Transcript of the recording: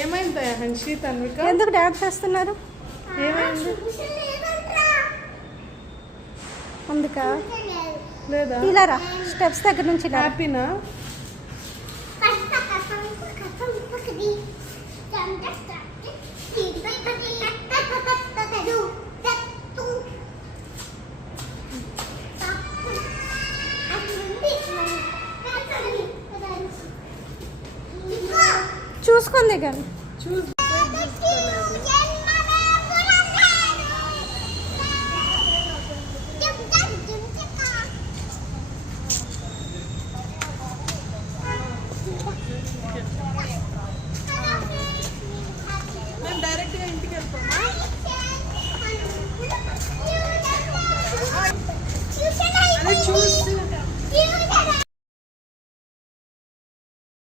ఏమైంది హన్షి తన్విక? ఎందుకు డాన్స్ చేస్తున్నారు? ఏమైంది? అందుకా లేదా ఇలా రా, స్టెప్స్ దగ్గర నుంచి రా. హ్యాపీనా? చూసుకుంది కానీ చూసి మేము డైరెక్ట్గా ఇంటికి వెళ్తామా?